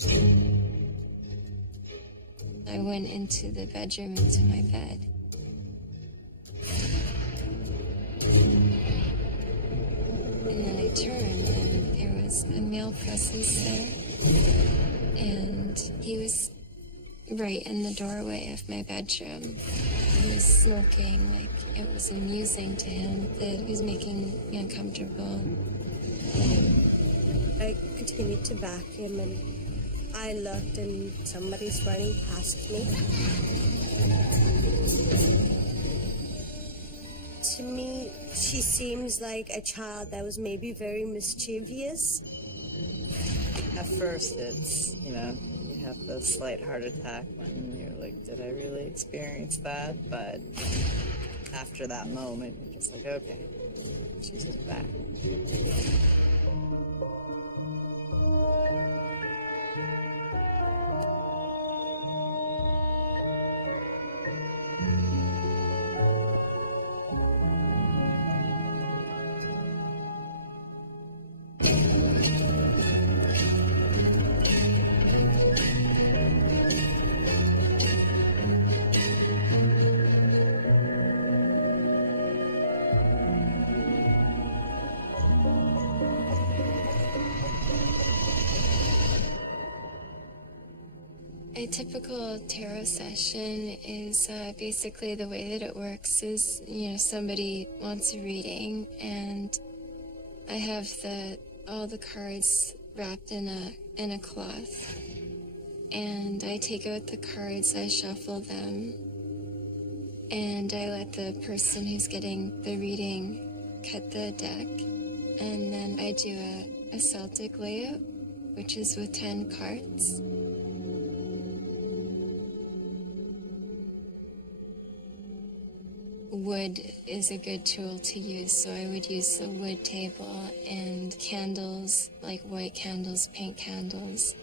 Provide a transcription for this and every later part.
I went into the bedroom, into my bed. And then I turned, and there was a male presence there. And he was right in the doorway of my bedroom. He was smoking, like it was amusing to him, that it was making me uncomfortable. I continued to back him, and I looked, and somebody's running past me. To me, she seems like a child that was maybe very mischievous. At first, it's, you have the slight heart attack when you're like, did I really experience that? But after that moment, you're just like, okay, she's just back. A typical tarot session is basically the way that it works is, somebody wants a reading, and I have all the cards wrapped in a cloth, and I take out the cards, I shuffle them, and I let the person who's getting the reading cut the deck, and then I do a Celtic layout, which is with 10 cards. Wood is a good tool to use, so I would use a wood table and candles, like white candles, pink candles.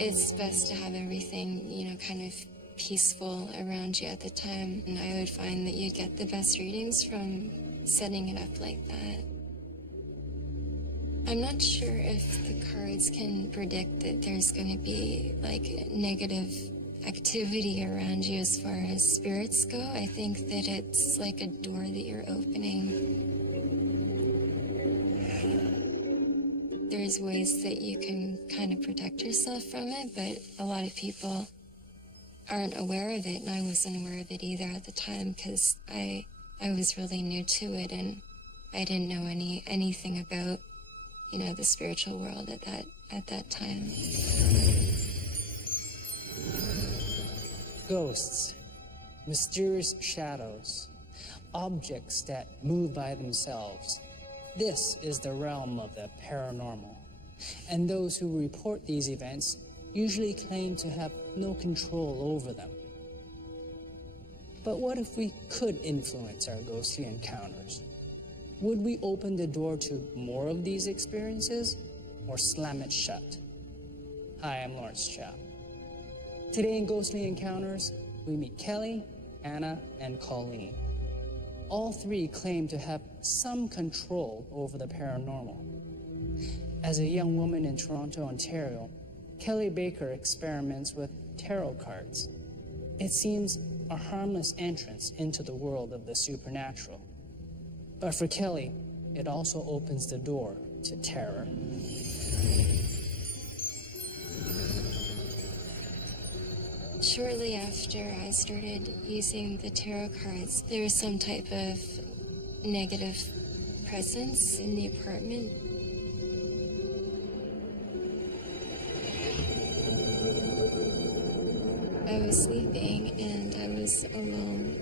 It's best to have everything, kind of peaceful around you at the time, and I would find that you'd get the best readings from setting it up like that. I'm not sure if the cards can predict that there's going to be, negative activity around you as far as spirits go. I think that it's like a door that you're opening. There's ways that you can kind of protect yourself from it, but a lot of people aren't aware of it, and I wasn't aware of it either at the time because I was really new to it, and I didn't know anything about, the spiritual world at that time. Ghosts, mysterious shadows, objects that move by themselves. This is the realm of the paranormal. And those who report these events usually claim to have no control over them. But what if we could influence our ghostly encounters? Would we open the door to more of these experiences or slam it shut? Hi, I'm Lawrence Chow. Today in Ghostly Encounters, we meet Kelly, Anna, and Colleen. All three claim to have some control over the paranormal. As a young woman in Toronto, Ontario, Kelly Baker experiments with tarot cards. It seems a harmless entrance into the world of the supernatural. But for Kelly, it also opens the door to terror. Shortly after I started using the tarot cards, there was some type of negative presence in the apartment. I was sleeping and I was alone,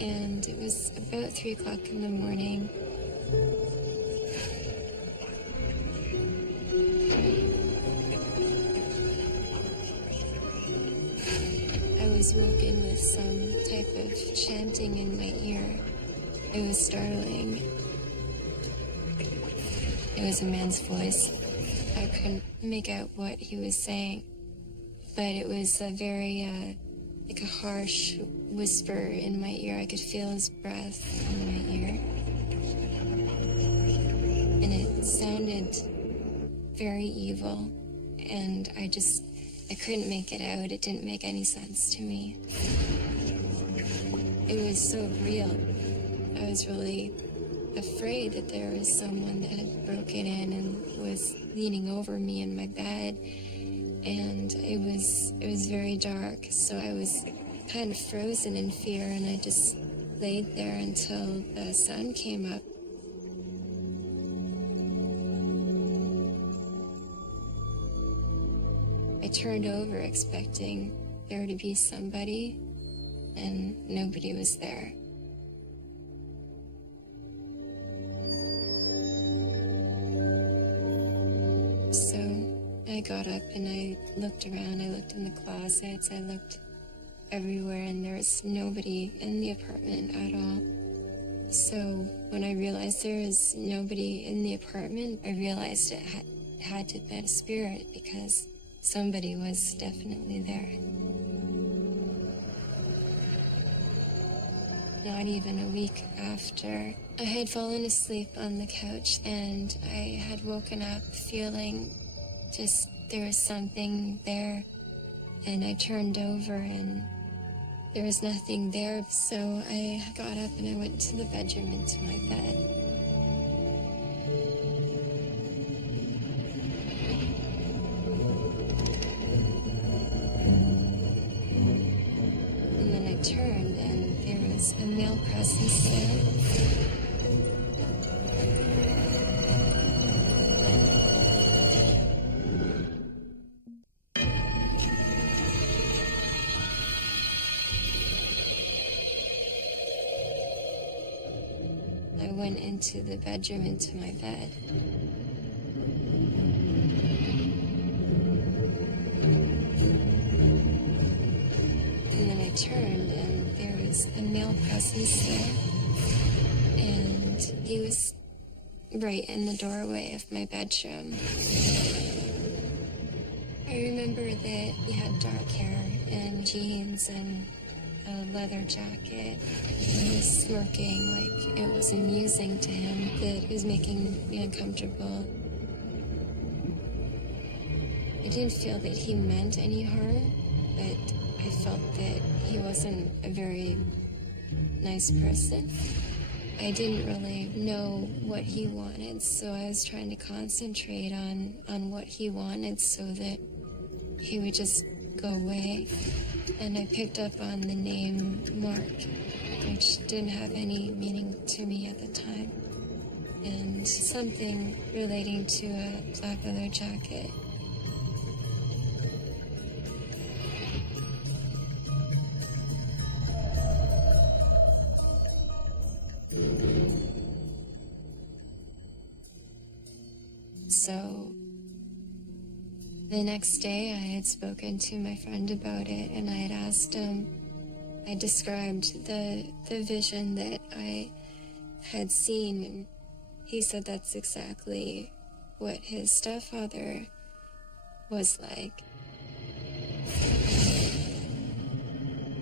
and it was about 3 o'clock in the morning. I was woken with some type of chanting in my ear. It was startling. It was a man's voice. I couldn't make out what he was saying, but it was a very, like a harsh whisper in my ear. I could feel his breath in my ear. And it sounded very evil, and I couldn't make it out. It didn't make any sense to me. It was so real. I was really afraid that there was someone that had broken in and was leaning over me in my bed, and it was very dark, so I was kind of frozen in fear, and I just laid there until the sun came up. I turned over expecting there to be somebody, and nobody was there. So I got up and I looked around. I looked in the closets. I looked everywhere, and there was nobody in the apartment at all. So when I realized there was nobody in the apartment, I realized it had to have been a spirit, because somebody was definitely there. Not even a week after, I had fallen asleep on the couch, and I had woken up feeling just there was something there, and I turned over and there was nothing there. So I got up and I went to the bedroom into my bed. And then I turned and there was a male presence there. I went into the bedroom, into my bed. And then I turned and there was a male presence there. And he was right in the doorway of my bedroom. I remember that he had dark hair and jeans and a leather jacket. He was smirking like it was amusing to him, that he was making me uncomfortable. I didn't feel that he meant any harm, but I felt that he wasn't a very nice person. I didn't really know what he wanted, so I was trying to concentrate on what he wanted so that he would just go away. And I picked up on the name Mark, which didn't have any meaning to me at the time. And something relating to a black leather jacket. So the next day, I had spoken to my friend about it, and I had asked him, I described the vision that I had seen, and he said that's exactly what his stepfather was like.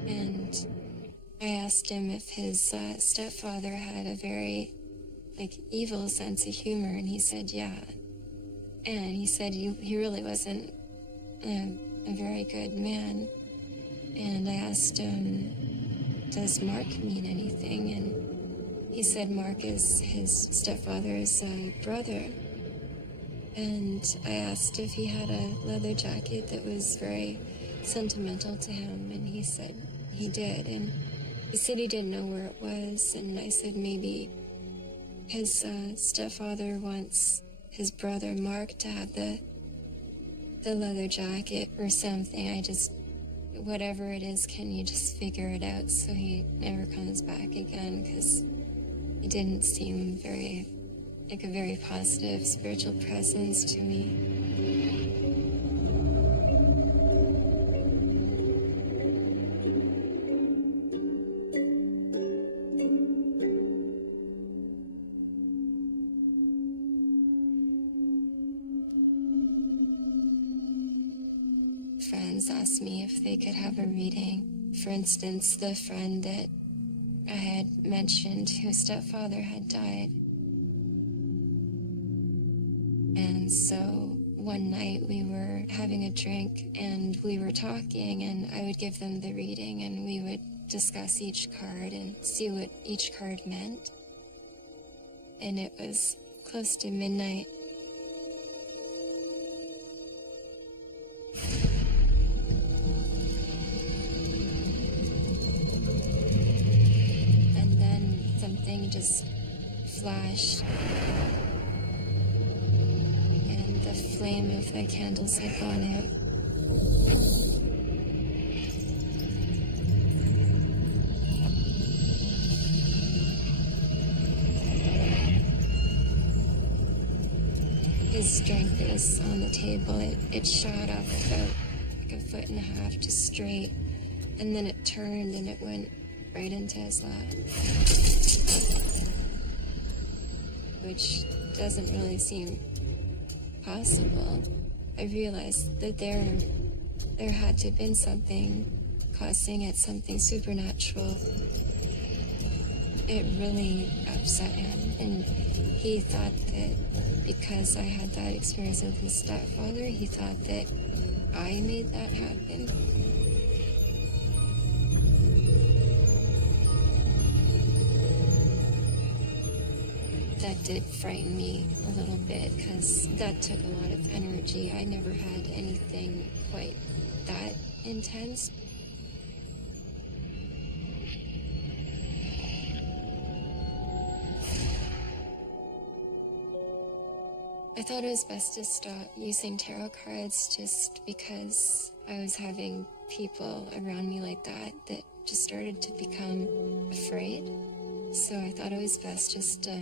And I asked him if his stepfather had a very, evil sense of humor, and he said, yeah. And he said he really wasn't a very good man. And I asked him, does Mark mean anything? And he said Mark is his stepfather's brother. And I asked if he had a leather jacket that was very sentimental to him, and he said he did. And he said he didn't know where it was, and I said maybe his stepfather wants his brother Mark to have the leather jacket or something. Whatever it is, can you just figure it out so he never comes back again? Because he didn't seem like a very positive spiritual presence to me. Friends asked me if they could have a reading. For instance, the friend that I had mentioned whose stepfather had died. And so one night we were having a drink and we were talking, and I would give them the reading and we would discuss each card and see what each card meant. And it was close to midnight. And then something just flashed. And the flame of the candles had gone out. His drink that was on the table, it shot up about like a foot and a half, just straight. And then it turned and it went right into his lap. Which doesn't really seem possible. I realized that there had to have been something causing it, something supernatural. It really upset him, and he thought that because I had that experience with his stepfather, he thought that I made that happen. That did frighten me a little bit, because that took a lot of energy. I never had anything quite that intense. I thought it was best to stop using tarot cards just because I was having people around me like that just started to become afraid. So I thought it was best just to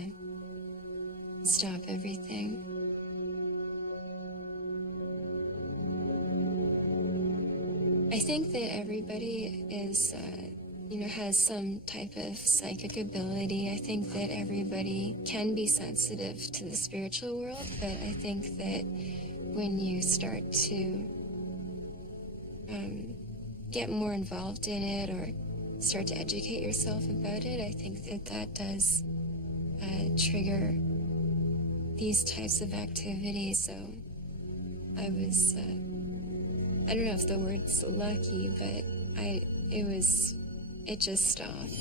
stop everything. I think that everybody is, has some type of psychic ability. I think that everybody can be sensitive to the spiritual world, but I think that when you start to get more involved in it or start to educate yourself about it, I think that does trigger these types of activities. So I was, I don't know if the word's lucky, but it just stopped.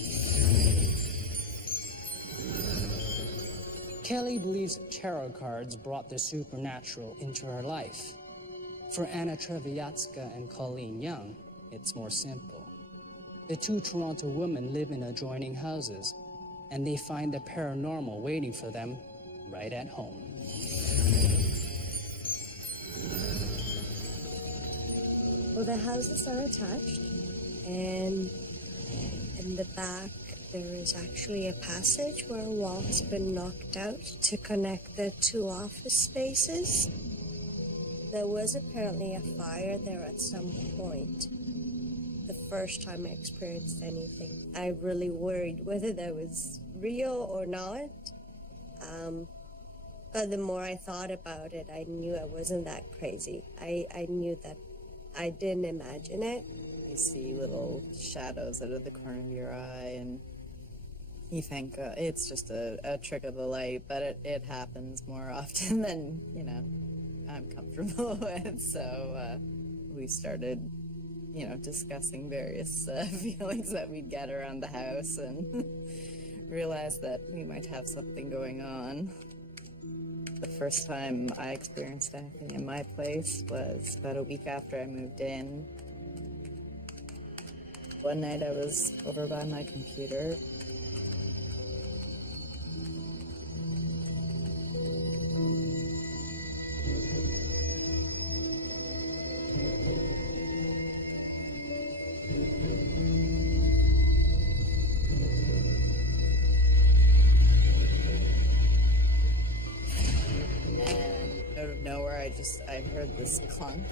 Kelly believes tarot cards brought the supernatural into her life. For Anna Treviatska and Colleen Young, it's more simple. The two Toronto women live in adjoining houses, and they find the paranormal waiting for them right at home. Well, the houses are attached, and in the back there is actually a passage where a wall has been knocked out to connect the two office spaces. There was apparently a fire there at some point. The first time I experienced anything, I really worried whether that was real or not. But the more I thought about it, I knew I wasn't that crazy. I knew that I didn't imagine it. You see little shadows out of the corner of your eye, and you think it's just a trick of the light, but it happens more often than, I'm comfortable with. So we started, discussing various feelings that we'd get around the house and realized that we might have something going on. The first time I experienced anything in my place was about a week after I moved in. One night I was over by my computer. And out of nowhere, I heard this clunk.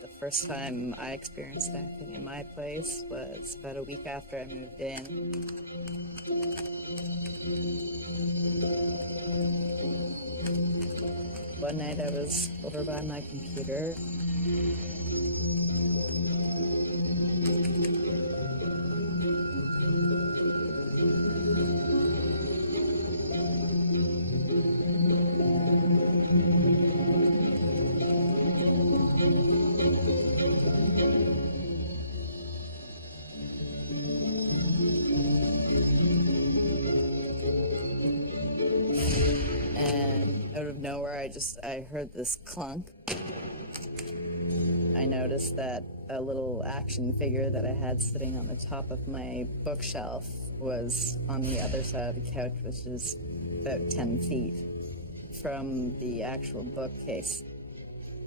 The first time I experienced anything in my place was about a week after I moved in. one night I was over by my computer. I heard this clunk. I noticed that a little action figure that I had sitting on the top of my bookshelf was on the other side of the couch, which is about 10 feet from the actual bookcase.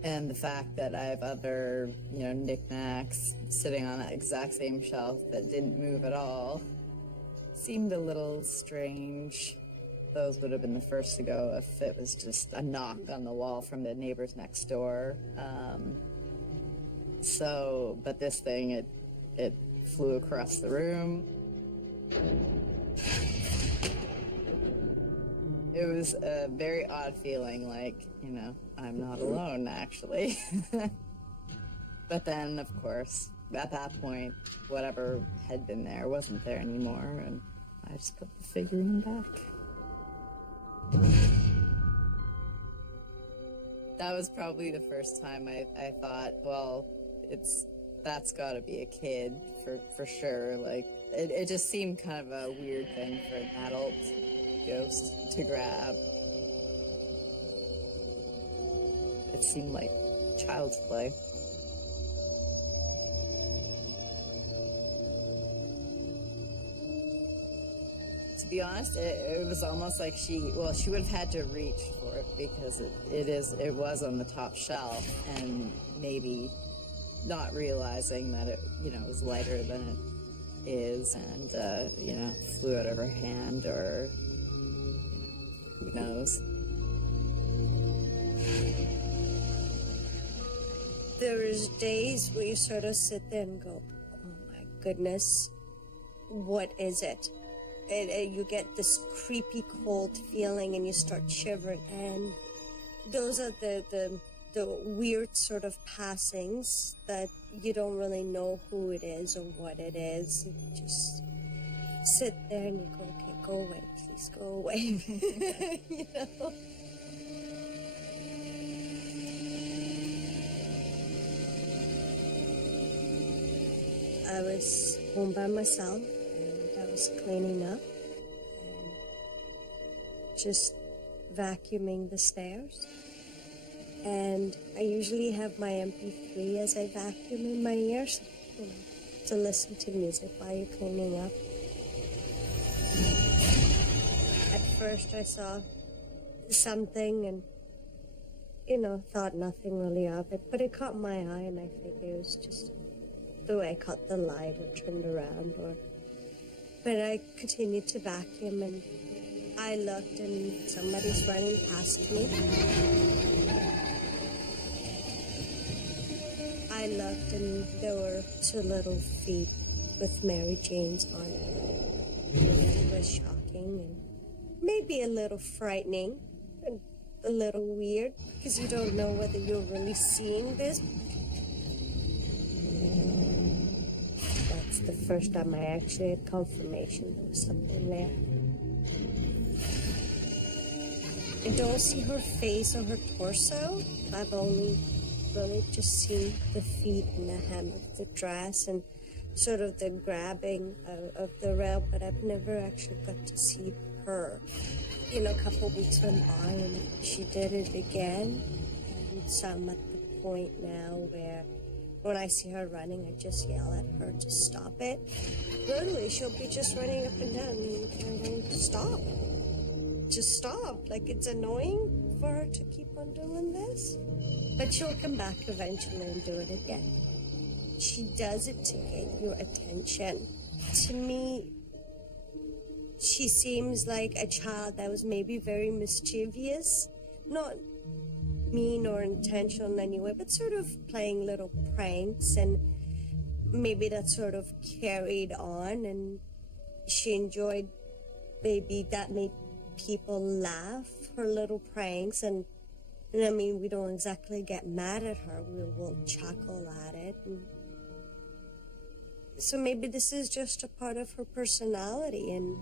And the fact that I have other, knickknacks sitting on that exact same shelf that didn't move at all seemed a little strange. Those would have been the first to go if it was just a knock on the wall from the neighbors next door. But this thing, it flew across the room. It was a very odd feeling, like, I'm not alone, actually. But then, of course, at that point, whatever had been there wasn't there anymore, and I just put the figurine back. That was probably the first time I thought, well, that's got to be a kid for sure. Like, it just seemed kind of a weird thing for an adult ghost to grab. It seemed like child's play. To be honest, it was almost like she would have had to reach for it because it was on the top shelf, and maybe not realizing that it was lighter than it is, and flew out of her hand, or who knows. There's days where you sort of sit there and go, oh my goodness, what is it? And you get this creepy cold feeling and you start shivering, and those are the weird sort of passings that you don't really know who it is or what it is. You just sit there and you go, okay, go away, please go away. I was home by myself, and I was cleaning up and just vacuuming the stairs. And I usually have my MP3 as I vacuum in my ears, to listen to music while you're cleaning up. At first I saw something and, thought nothing really of it, but it caught my eye, and I figured it was just the way I caught the light or turned around, but I continued to vacuum, and I looked and somebody's running past me. I looked and there were two little feet with Mary Jane's on it. It was shocking and maybe a little frightening and a little weird, because you don't know whether you're really seeing this. That's the first time I actually had confirmation there was something there. I don't see her face or her torso. I've only really just seen the feet and the hem of the dress and sort of the grabbing of the rail, but I've never actually got to see her. A couple of weeks went by and she did it again, and so I'm at the point now where when I see her running, I just yell at her to stop it. Literally, she'll be just running up and down, and I'm going, stop. Just stop. Like, it's annoying for her to keep on doing this. But she'll come back eventually and do it again. She does it to get your attention. To me, she seems like a child that was maybe very mischievous. Not mean or intentional in any way, but sort of playing little pranks, and maybe that sort of carried on, and she enjoyed, maybe that made people laugh, her little pranks, and And I mean, we don't exactly get mad at her. We will chuckle at it. And so maybe this is just a part of her personality, and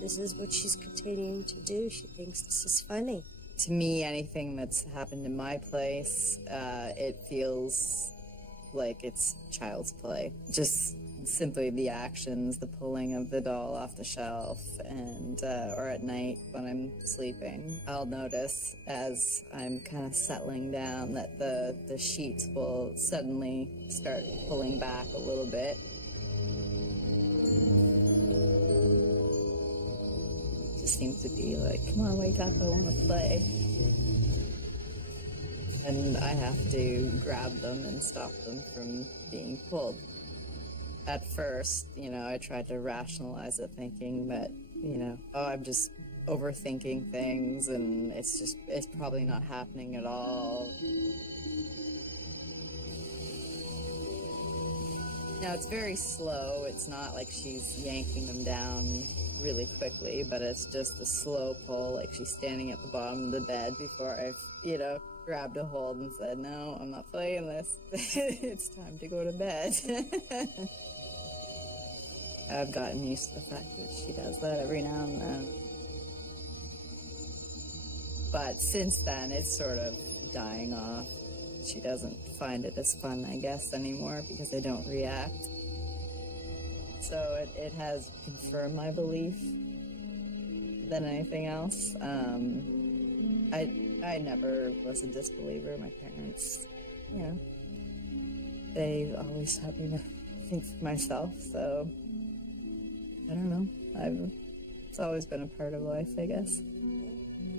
this is what she's continuing to do. She thinks this is funny. To me, anything that's happened in my place, it feels like it's child's play. Just simply the actions, the pulling of the doll off the shelf, and or at night when I'm sleeping, I'll notice as I'm kind of settling down that the sheets will suddenly start pulling back a little bit. It just seems to be like, come on, wake up, I want to play. And I have to grab them and stop them from being pulled. At first, I tried to rationalize it, thinking that, oh, I'm just overthinking things and it's probably not happening at all. Now, it's very slow. It's not like she's yanking them down really quickly, but it's just a slow pull, like she's standing at the bottom of the bed before I've, grabbed a hold and said, no, I'm not playing this. It's time to go to bed. I've gotten used to the fact that she does that every now and then. But since then, it's sort of dying off. She doesn't find it as fun, I guess, anymore because I don't react. So it has confirmed my belief than anything else. I never was a disbeliever. My parents, they always had me to think for myself, so I don't know. It's always been a part of life, I guess.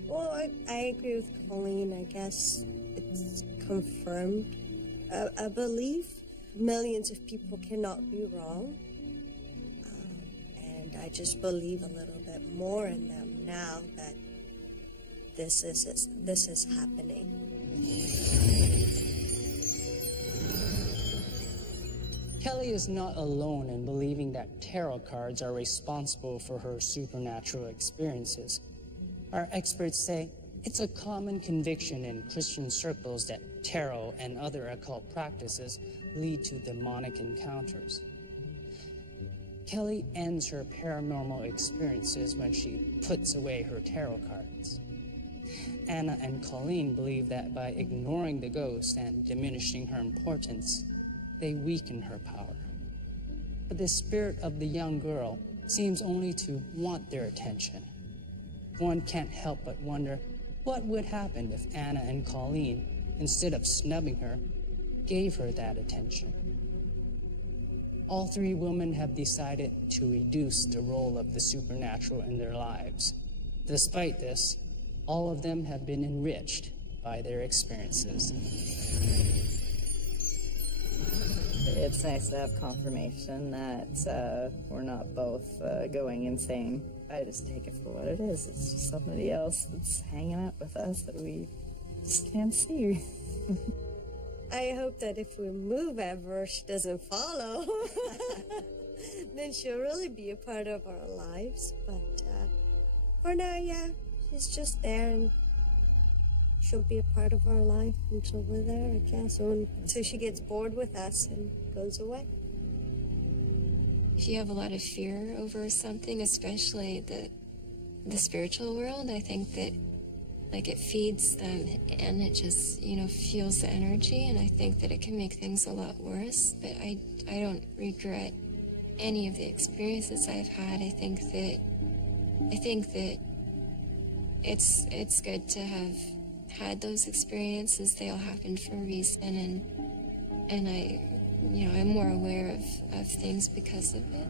Well, I agree with Colleen. I guess it's confirmed a belief. Millions of people cannot be wrong. And I just believe a little bit more in them now that this is happening. Kelly is not alone in believing that tarot cards are responsible for her supernatural experiences. Our experts say it's a common conviction in Christian circles that tarot and other occult practices lead to demonic encounters. Kelly ends her paranormal experiences when she puts away her tarot cards. Anna and Colleen believe that by ignoring the ghost and diminishing her importance, they weaken her power. But the spirit of the young girl seems only to want their attention. One can't help but wonder what would happen if Anna and Colleen, instead of snubbing her, gave her that attention. All three women have decided to reduce the role of the supernatural in their lives. Despite this, all of them have been enriched by their experiences. It's nice to have confirmation that we're not both going insane. I just take it for what it is. It's just somebody else that's hanging out with us that we just can't see. I hope that if we move ever, she doesn't follow. Then she'll really be a part of our lives. But for now, yeah, she's just there, and she'll be a part of our life until we're there, I guess, or until she gets bored with us and goes away. If you have a lot of fear over something, especially the spiritual world, I think that it feeds them and it just, fuels the energy, and I think that it can make things a lot worse. But I don't regret any of the experiences I've had. I think that it's good to have had those experiences. They all happened for a reason, and I'm more aware of things because of it.